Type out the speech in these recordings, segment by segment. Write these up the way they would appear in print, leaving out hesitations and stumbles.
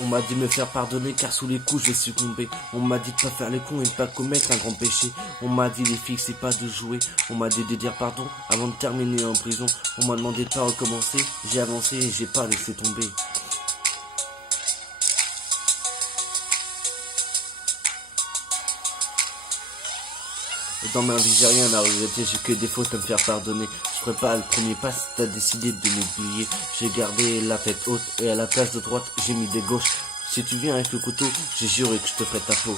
On m'a dit de me faire pardonner car sous les coups je vais succomber. On m'a dit de pas faire les cons et de pas commettre un grand péché. On m'a dit les filles c'est pas de jouer. On m'a dit de dire pardon avant de terminer en prison. On m'a demandé de pas recommencer. J'ai avancé et j'ai pas laissé tomber. Dans ma vie j'ai rien à regretter, j'ai que des fautes à me faire pardonner. Je ferai pas le premier pas si t'as décidé de m'oublier. J'ai gardé la tête haute et à la place de droite j'ai mis des gauches. Si tu viens avec le couteau, j'ai juré que je te ferai ta peau.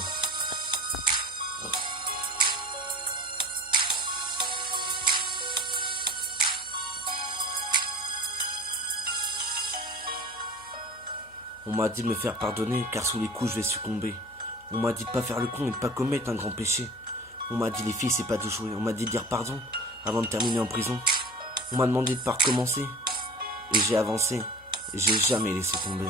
On m'a dit de me faire pardonner car sous les coups je vais succomber. On m'a dit de pas faire le con et de pas commettre un grand péché. On m'a dit les filles c'est pas de jouer. On m'a dit de dire pardon avant de terminer en prison. On m'a demandé de pas recommencer. Et j'ai avancé. Et j'ai jamais laissé tomber.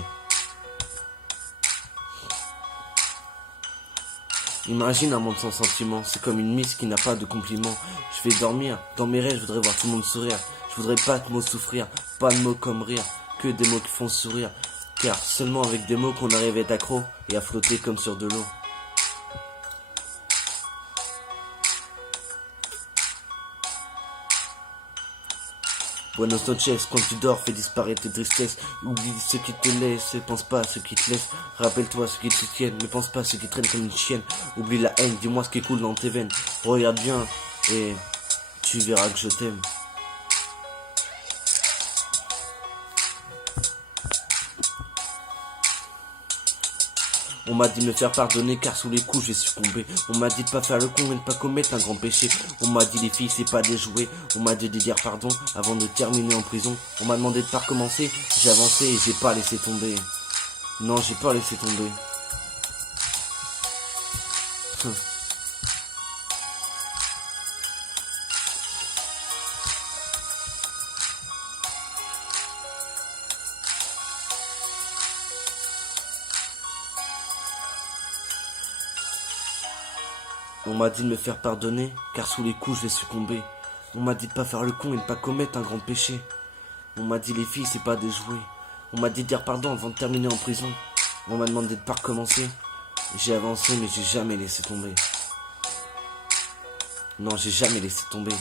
Imagine un monde sans sentiments. C'est comme une miss qui n'a pas de compliments. Je vais dormir. Dans mes rêves je voudrais voir tout le monde sourire. Je voudrais pas de mots souffrir. Pas de mots comme rire. Que des mots qui font sourire. Car seulement avec des mots qu'on arrive à être accro. Et à flotter comme sur de l'eau. Buenos noches, quand tu dors, fais disparaître tes tristesses. Oublie ceux qui te laissent, et pense pas à ceux qui te laissent. Rappelle-toi ceux qui te tiennent, mais pense pas à ceux qui traînent comme une chienne. Oublie la haine, dis-moi ce qui coule dans tes veines. Regarde bien, et tu verras que je t'aime. On m'a dit de me faire pardonner car sous les coups je vais succomber. On m'a dit de pas faire le con et de pas commettre un grand péché. On m'a dit les filles c'est pas des jouets. On m'a dit de dire pardon avant de terminer en prison. On m'a demandé de pas recommencer. J'ai avancé et j'ai pas laissé tomber. Non, j'ai pas laissé tomber. On m'a dit de me faire pardonner, car sous les coups je vais succomber. On m'a dit de pas faire le con et de pas commettre un grand péché. On m'a dit les filles c'est pas des jouets. On m'a dit de dire pardon avant de terminer en prison. On m'a demandé de pas recommencer. J'ai avancé mais j'ai jamais laissé tomber. Non, j'ai jamais laissé tomber.